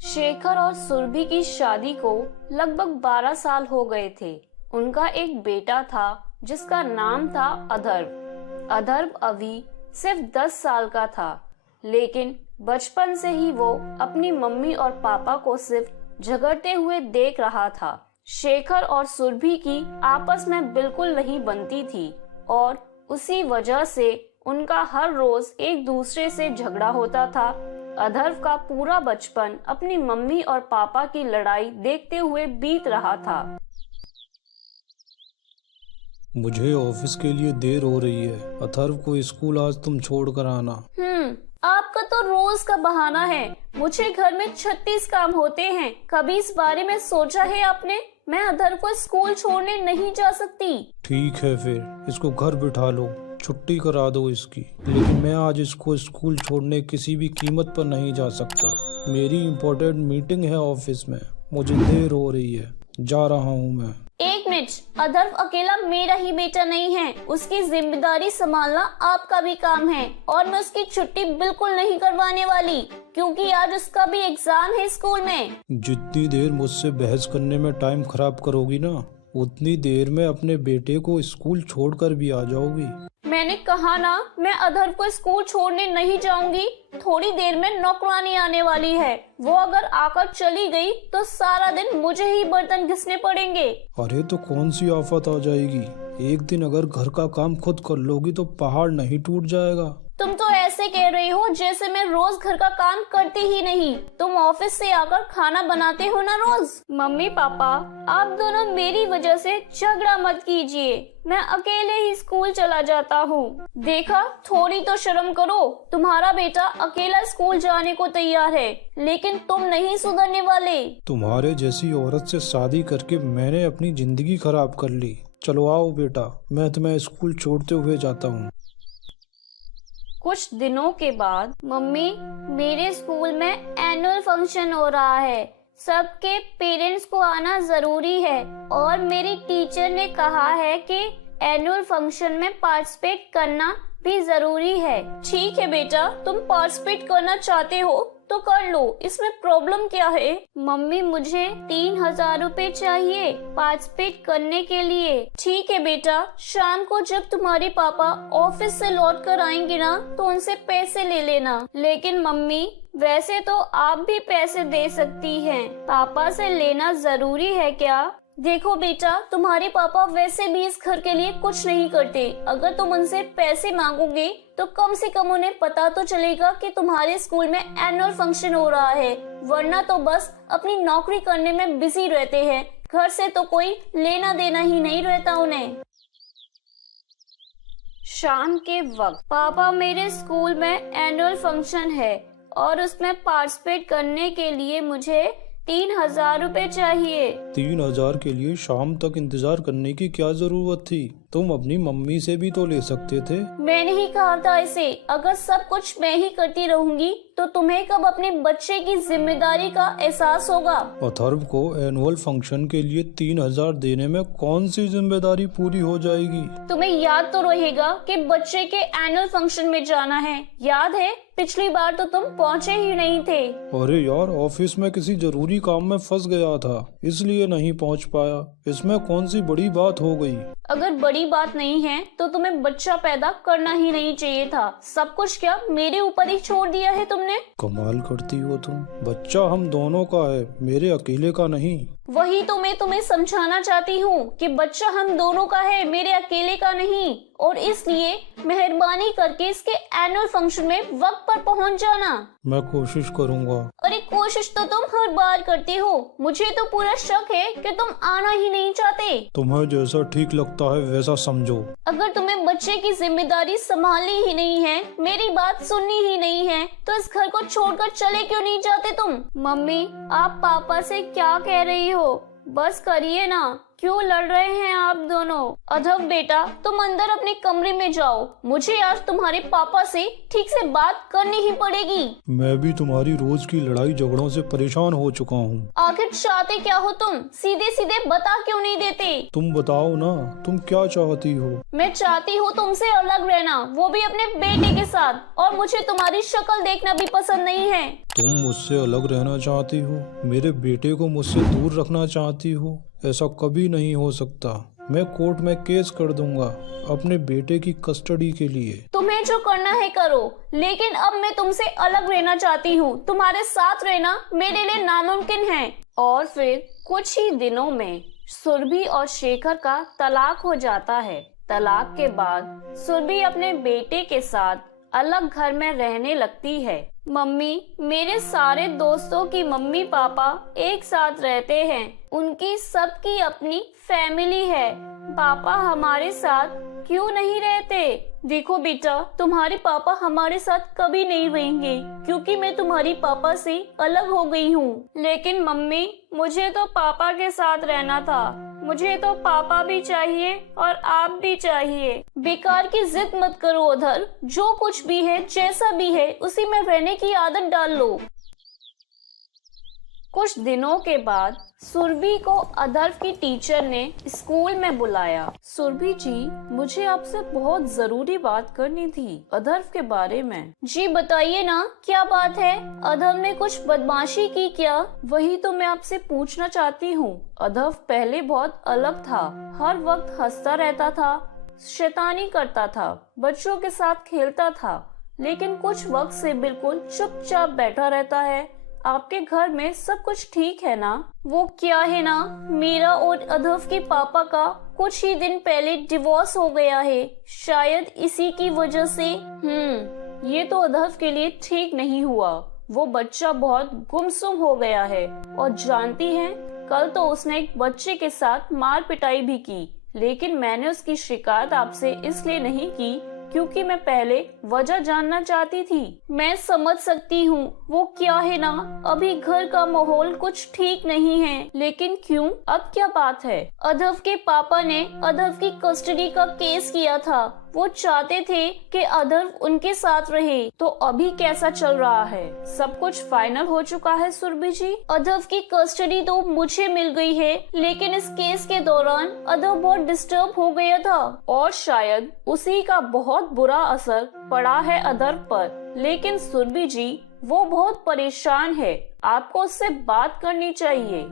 शेखर और सुरभि की शादी को लगभग 12 साल हो गए थे। उनका एक बेटा था जिसका नाम था अधर्व। अधर्व अभी सिर्फ 10 साल का था, लेकिन बचपन से ही वो अपनी मम्मी और पापा को सिर्फ झगड़ते हुए देख रहा था। शेखर और सुरभि की आपस में बिल्कुल नहीं बनती थी और उसी वजह से उनका हर रोज एक दूसरे से झगड़ा होता था। अधर्व का पूरा बचपन अपनी मम्मी और पापा की लड़ाई देखते हुए बीत रहा था। मुझे ऑफिस के लिए देर हो रही है। अथर्व को स्कूल आज तुम छोड़ कर आना। आपका तो रोज का बहाना है। मुझे घर में 36 काम होते हैं। कभी इस बारे में सोचा है आपने? मैं अधर्व को स्कूल छोड़ने नहीं जा सकती। ठीक है, फिर इसको घर बिठा लो, छुट्टी करा दो इसकी। लेकिन मैं आज इसको स्कूल छोड़ने किसी भी कीमत पर नहीं जा सकता। मेरी इम्पोर्टेंट मीटिंग है ऑफिस में, मुझे देर हो रही है, जा रहा हूँ मैं। एक मिनट, अधर्व अकेला मेरा ही बेटा नहीं है। उसकी जिम्मेदारी संभालना आपका भी काम है और मैं उसकी छुट्टी बिल्कुल नहीं करवाने वाली, क्योंकि आज उसका भी एग्जाम है स्कूल में। जितनी देर मुझसे बहस करने में टाइम खराब करोगी ना, उतनी देर में अपने बेटे को स्कूल छोड़कर भी आ जाओगी। मैंने कहा ना, मैं अधर्व को स्कूल छोड़ने नहीं जाऊंगी। थोड़ी देर में नौकरानी आने वाली है। वो अगर आकर चली गई तो सारा दिन मुझे ही बर्तन घिसने पड़ेंगे। अरे तो कौन सी आफत आ जाएगी? एक दिन अगर घर का काम खुद कर लोगी तो पहाड़ नहीं टूट जाएगा। तुम तो ऐसे कह रही हो जैसे मैं रोज घर का काम करती ही नहीं। तुम ऑफिस से आकर खाना बनाते हो ना रोज। मम्मी पापा, आप दोनों मेरी वजह से झगड़ा मत कीजिए। मैं अकेले ही स्कूल चला जाता हूँ। देखा, थोड़ी तो शर्म करो। तुम्हारा बेटा अकेला स्कूल जाने को तैयार है, लेकिन तुम नहीं सुधरने वाले। तुम्हारे जैसी औरत से शादी करके मैंने अपनी जिंदगी खराब कर ली। चलो आओ बेटा, मैं तुम्हें स्कूल छोड़ते हुए जाता हूँ। कुछ दिनों के बाद, मम्मी, मेरे स्कूल में एनुअल फंक्शन हो रहा है। सबके पेरेंट्स को आना जरूरी है और मेरी टीचर ने कहा है कि एनुअल फंक्शन में पार्टिसिपेट करना भी जरूरी है। ठीक है बेटा, तुम पार्टिसिपेट करना चाहते हो तो कर लो, इसमें प्रॉब्लम क्या है? मम्मी, मुझे 3000 रुपए चाहिए पार्टिसिपेट करने के लिए। ठीक है बेटा, शाम को जब तुम्हारे पापा ऑफिस से लौट कर आएंगे ना, तो उनसे पैसे ले लेना। लेकिन मम्मी, वैसे तो आप भी पैसे दे सकती हैं। पापा से लेना जरूरी है क्या? देखो बेटा, तुम्हारे पापा वैसे भी इस घर के लिए कुछ नहीं करते। अगर तुम उनसे पैसे मांगोगे तो कम से कम उन्हें पता तो चलेगा कि तुम्हारे स्कूल में एनुअल फंक्शन हो रहा है, वरना तो बस अपनी नौकरी करने में बिजी रहते हैं। घर से तो कोई लेना देना ही नहीं रहता उन्हें। शाम के वक्त, पापा, मेरे स्कूल में एनुअल फंक्शन है और उसमें पार्टिसिपेट करने के लिए मुझे 3000 रुपए चाहिए। 3000 के लिए शाम तक इंतजार करने की क्या जरूरत थी? तुम अपनी मम्मी से भी तो ले सकते थे। मैंने ही कहा था इसे। अगर सब कुछ मैं ही करती रहूंगी तो तुम्हें कब अपने बच्चे की जिम्मेदारी का एहसास होगा? अथर्व को एनुअल फंक्शन के लिए 3000 देने में कौन सी जिम्मेदारी पूरी हो जाएगी? तुम्हें याद तो रहेगा कि बच्चे के एनुअल फंक्शन में जाना है। याद है, पिछली बार तो तुम पहुँचे ही नहीं थे। अरे यार, ऑफिस में किसी जरूरी काम में फंस गया था, इसलिए नहीं पहुंच पाया। इसमें कौन सी बड़ी बात हो गई? अगर बड़ी बात नहीं है तो तुम्हें बच्चा पैदा करना ही नहीं चाहिए था। सब कुछ क्या मेरे ऊपर ही छोड़ दिया है तुमने? कमाल करती हो तुम। बच्चा हम दोनों का है, मेरे अकेले का नहीं। वही तो मैं तुम्हें समझाना चाहती हूँ कि बच्चा हम दोनों का है, मेरे अकेले का नहीं। और इसलिए मेहरबानी करके इसके एनुअल फंक्शन में वक्त पर पहुँच जाना। मैं कोशिश करूँगा। अरे कोशिश तो तुम हर बार करती हो। मुझे तो पूरा शक है कि तुम आना ही नहीं चाहते। तुम्हें जैसा ठीक लगता है वैसा समझो। अगर तुम्हें बच्चे की जिम्मेदारी संभालनी ही नहीं है, मेरी बात सुननी ही नहीं है, तो इस घर को छोड़कर चले क्यों नहीं जाते तुम? मम्मी, आप पापा से क्या कह रही हो? बस करिए ना, क्यों लड़ रहे हैं आप दोनों? अधव बेटा, तुम अंदर अपने कमरे में जाओ। मुझे आज तुम्हारे पापा से ठीक से बात करनी ही पड़ेगी। मैं भी तुम्हारी रोज की लड़ाई झगड़ों से परेशान हो चुका हूँ। आखिर चाहते क्या हो तुम? सीधे सीधे बता क्यों नहीं देते? तुम बताओ ना, तुम क्या चाहती हो? मैं चाहती हूँ तुमसे अलग रहना, वो भी अपने बेटे के साथ। और मुझे तुम्हारी शक्ल देखना भी पसंद नहीं है। तुम मुझसे अलग रहना चाहती हो? मेरे बेटे को मुझसे दूर रखना चाहती हो? ऐसा कभी नहीं हो सकता। मैं कोर्ट में केस कर दूंगा अपने बेटे की कस्टडी के लिए। तुम्हें जो करना है करो, लेकिन अब मैं तुमसे अलग रहना चाहती हूँ। तुम्हारे साथ रहना मेरे लिए नामुमकिन है। और फिर कुछ ही दिनों में सुरभि और शेखर का तलाक हो जाता है। तलाक के बाद सुरभि अपने बेटे के साथ अलग घर में रहने लगती है। मम्मी, मेरे सारे दोस्तों की मम्मी पापा एक साथ रहते हैं। उनकी सबकी अपनी फैमिली है। पापा हमारे साथ क्यों नहीं रहते? देखो बेटा, तुम्हारे पापा हमारे साथ कभी नहीं रहेंगे क्योंकि मैं तुम्हारी पापा से अलग हो गई हूँ। लेकिन मम्मी, मुझे तो पापा के साथ रहना था। मुझे तो पापा भी चाहिए और आप भी चाहिए। बेकार की जिद मत करो उधर। जो कुछ भी है, जैसा भी है, उसी में रहने की आदत डाल लो। कुछ दिनों के बाद सुरभि को अधर्व की टीचर ने स्कूल में बुलाया। सुरभि जी, मुझे आपसे बहुत जरूरी बात करनी थी अधर्व के बारे में। जी बताइए ना, क्या बात है? अधर्व ने कुछ बदमाशी की क्या? वही तो मैं आपसे पूछना चाहती हूँ। अधर्व पहले बहुत अलग था। हर वक्त हंसता रहता था, शैतानी करता था, बच्चों के साथ खेलता था, लेकिन कुछ वक्त से बिल्कुल चुपचाप बैठा रहता है। आपके घर में सब कुछ ठीक है ना? वो क्या है ना, मेरा और अधर्व के पापा का कुछ ही दिन पहले डिवोर्स हो गया है। शायद इसी की वजह से। ये तो अधर्व के लिए ठीक नहीं हुआ। वो बच्चा बहुत गुमसुम हो गया है। और जानती हैं, कल तो उसने एक बच्चे के साथ मार पिटाई भी की। लेकिन मैंने उसकी शिकायत आपसे इसलिए नहीं की क्योंकि मैं पहले वजह जानना चाहती थी। मैं समझ सकती हूँ वो क्या है ना, अभी घर का माहौल कुछ ठीक नहीं है। लेकिन क्यों? अब क्या बात है? अधर्व के पापा ने अधर्व की कस्टडी का केस किया था। वो चाहते थे कि अधर्व उनके साथ रहे। तो अभी कैसा चल रहा है? सब कुछ फाइनल हो चुका है सुरभि जी। अधर्व की कस्टडी तो मुझे मिल गई है, लेकिन इस केस के दौरान अधर्व बहुत डिस्टर्ब हो गया था और शायद उसी का बहुत बुरा असर पड़ा है अधर्व पर। लेकिन सुरभि जी, वो बहुत परेशान है। आपको उससे बात करनी चाहिए।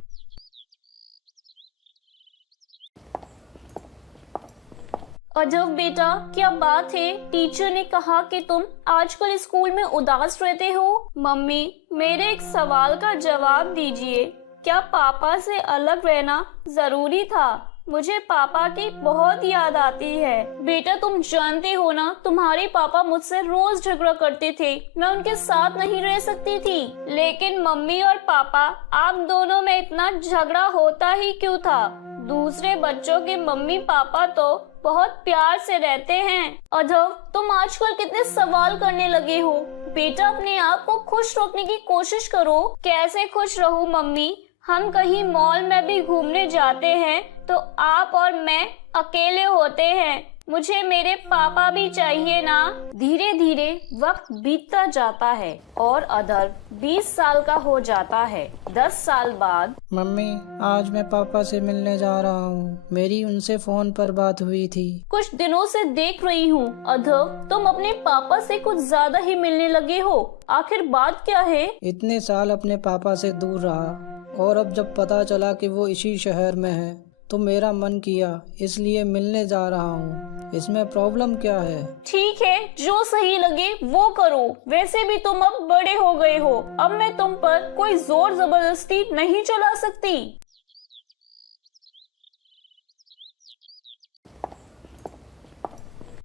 अधर्व बेटा, क्या बात है? टीचर ने कहा कि तुम आजकल स्कूल में उदास रहते हो। मम्मी, मेरे एक सवाल का जवाब दीजिए। क्या पापा से अलग रहना जरूरी था? मुझे पापा की बहुत याद आती है। बेटा, तुम जानते हो ना, तुम्हारे पापा मुझसे रोज झगड़ा करते थे। मैं उनके साथ नहीं रह सकती थी। लेकिन मम्मी और पापा, आप दोनों में इतना झगड़ा होता ही क्यों था? दूसरे बच्चों के मम्मी पापा तो बहुत प्यार से रहते हैं। अधर्व, तुम आजकल कितने सवाल करने लगे हो। बेटा, अपने आप को खुश रखने की कोशिश करो। कैसे खुश रहूं मम्मी? हम कहीं मॉल में भी घूमने जाते हैं तो आप और मैं अकेले होते हैं। मुझे मेरे पापा भी चाहिए ना। धीरे धीरे वक्त बीतता जाता है और अधर्व 20 साल का हो जाता है। 10 साल बाद, मम्मी, आज मैं पापा से मिलने जा रहा हूँ। मेरी उनसे फोन पर बात हुई थी। कुछ दिनों से देख रही हूँ अधर्व, तुम अपने पापा से कुछ ज्यादा ही मिलने लगे हो। आखिर बात क्या है? इतने साल अपने पापा से दूर रहा और अब जब पता चला कि वो इसी शहर में है तो मेरा मन किया, इसलिए मिलने जा रहा हूँ। इसमें प्रॉब्लम क्या है? ठीक है, जो सही लगे वो करो। वैसे भी तुम अब बड़े हो गए हो। अब मैं तुम पर कोई जोर जबरदस्ती नहीं चला सकती।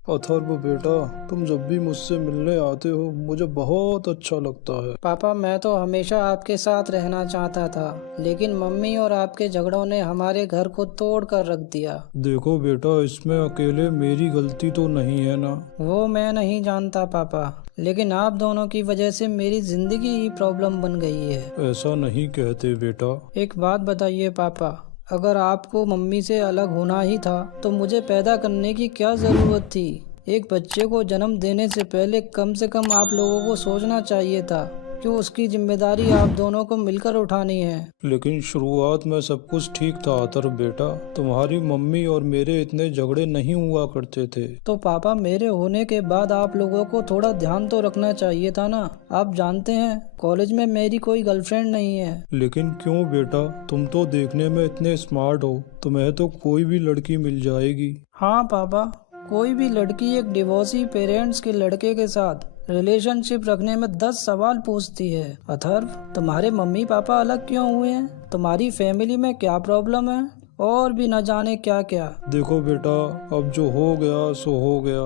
अथर्व बेटा, तुम जब भी मुझसे मिलने आते हो मुझे बहुत अच्छा लगता है। पापा, मैं तो हमेशा आपके साथ रहना चाहता था, लेकिन मम्मी और आपके झगड़ों ने हमारे घर को तोड़ कर रख दिया। देखो बेटा, इसमें अकेले मेरी गलती तो नहीं है ना। वो मैं नहीं जानता पापा, लेकिन आप दोनों की वजह से मेरी जिंदगी ही प्रॉब्लम बन गई है। ऐसा नहीं कहते बेटा। एक बात बताइए पापा, अगर आपको मम्मी से अलग होना ही था तो मुझे पैदा करने की क्या ज़रूरत थी। एक बच्चे को जन्म देने से पहले कम से कम आप लोगों को सोचना चाहिए था कि उसकी जिम्मेदारी आप दोनों को मिलकर उठानी है। लेकिन शुरुआत में सब कुछ ठीक था अतर बेटा। तुम्हारी मम्मी और मेरे इतने झगड़े नहीं हुआ करते थे। तो पापा, मेरे होने के बाद आप लोगों को थोड़ा ध्यान तो रखना चाहिए था ना। आप जानते हैं कॉलेज में मेरी कोई गर्लफ्रेंड नहीं है। लेकिन क्यों बेटा, तुम तो देखने में इतने स्मार्ट हो, तुम्हें तो कोई भी लड़की मिल जाएगी। हाँ पापा, कोई भी लड़की एक डिवोर्सी पेरेंट्स के लड़के के साथ रिलेशनशिप रखने में 10 सवाल पूछती है। अथर्व, तुम्हारे मम्मी पापा अलग क्यों हुए हैं? तुम्हारी फैमिली में क्या प्रॉब्लम है? और भी न जाने क्या क्या। देखो बेटा, अब जो हो गया सो हो गया।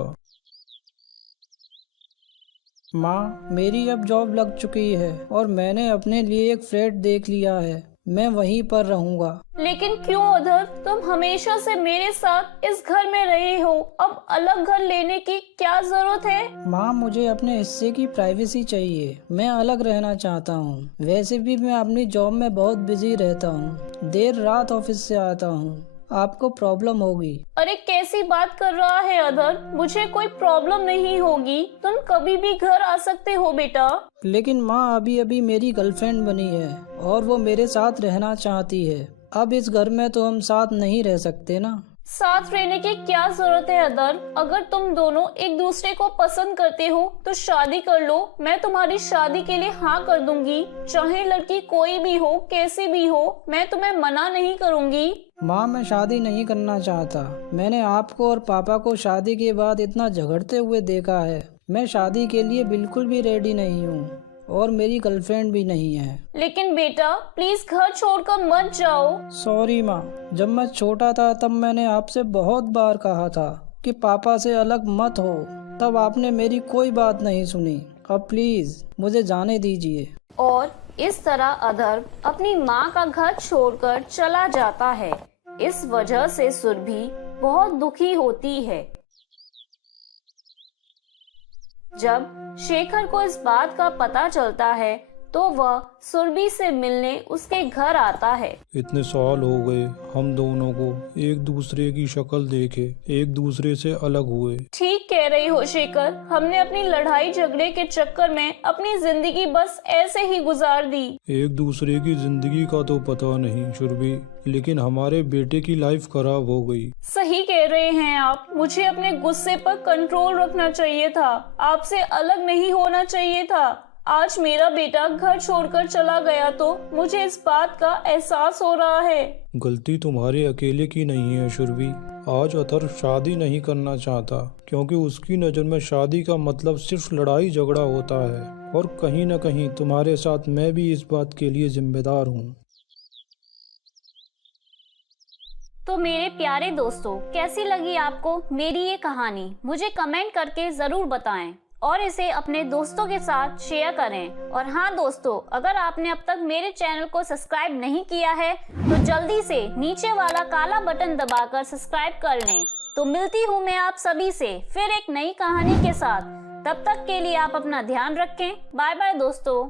माँ, मेरी अब जॉब लग चुकी है और मैंने अपने लिए एक फ्लैट देख लिया है। मैं वहीं पर रहूंगा। लेकिन क्यों अधर, तुम हमेशा से मेरे साथ इस घर में रहे हो, अब अलग घर लेने की क्या जरूरत है? माँ, मुझे अपने हिस्से की प्राइवेसी चाहिए। मैं अलग रहना चाहता हूँ। वैसे भी मैं अपनी जॉब में बहुत बिजी रहता हूँ, देर रात ऑफिस से आता हूँ। आपको प्रॉब्लम होगी। अरे कैसी बात कर रहा है अधर, मुझे कोई प्रॉब्लम नहीं होगी, तुम कभी भी घर आ सकते हो बेटा। लेकिन माँ, अभी अभी मेरी गर्लफ्रेंड बनी है और वो मेरे साथ रहना चाहती है। अब इस घर में तो हम साथ नहीं रह सकते ना। साथ रहने की क्या जरूरत है अदर? अगर तुम दोनों एक दूसरे को पसंद करते हो तो शादी कर लो। मैं तुम्हारी शादी के लिए हाँ कर दूंगी, चाहे लड़की कोई भी हो, कैसी भी हो, मैं तुम्हें मना नहीं करूंगी। माँ, मैं शादी नहीं करना चाहता। मैंने आपको और पापा को शादी के बाद इतना झगड़ते हुए देखा है। मैं शादी के लिए बिल्कुल भी रेडी नहीं हूँ और मेरी गर्लफ्रेंड भी नहीं है। लेकिन बेटा प्लीज घर छोड़कर मत जाओ। सॉरी माँ, जब मैं छोटा था तब मैंने आपसे बहुत बार कहा था कि पापा से अलग मत हो, तब आपने मेरी कोई बात नहीं सुनी। अब प्लीज मुझे जाने दीजिए। और इस तरह अधर अपनी माँ का घर छोड़कर चला जाता है। इस वजह से सुरभि बहुत दुखी होती है। जब शेखर को इस बात का पता चलता है तो वह सुरभि से मिलने उसके घर आता है। इतने साल हो गए हम दोनों को एक दूसरे की शक्ल देखे, एक दूसरे से अलग हुए। ठीक कह रही हो शेखर, हमने अपनी लड़ाई झगड़े के चक्कर में अपनी जिंदगी बस ऐसे ही गुजार दी। एक दूसरे की जिंदगी का तो पता नहीं सुरभि, लेकिन हमारे बेटे की लाइफ खराब हो गई। सही कह रहे हैं आप, मुझे अपने गुस्से पर कंट्रोल रखना चाहिए था, आपसे अलग नहीं होना चाहिए था। आज मेरा बेटा घर छोड़कर चला गया तो मुझे इस बात का एहसास हो रहा है। गलती तुम्हारे अकेले की नहीं है सुरभि। आज अतर शादी नहीं करना चाहता क्योंकि उसकी नजर में शादी का मतलब सिर्फ लड़ाई झगड़ा होता है, और कहीं न कहीं तुम्हारे साथ मैं भी इस बात के लिए जिम्मेदार हूँ। तो मेरे प्यारे दोस्तों, कैसी लगी आपको मेरी ये कहानी? मुझे कमेंट करके जरूर बताएं और इसे अपने दोस्तों के साथ शेयर करें। और हाँ दोस्तों, अगर आपने अब तक मेरे चैनल को सब्सक्राइब नहीं किया है तो जल्दी से नीचे वाला काला बटन दबाकर सब्सक्राइब कर लें। तो मिलती हूँ मैं आप सभी से फिर एक नई कहानी के साथ। तब तक के लिए आप अपना ध्यान रखें। बाय बाय दोस्तों।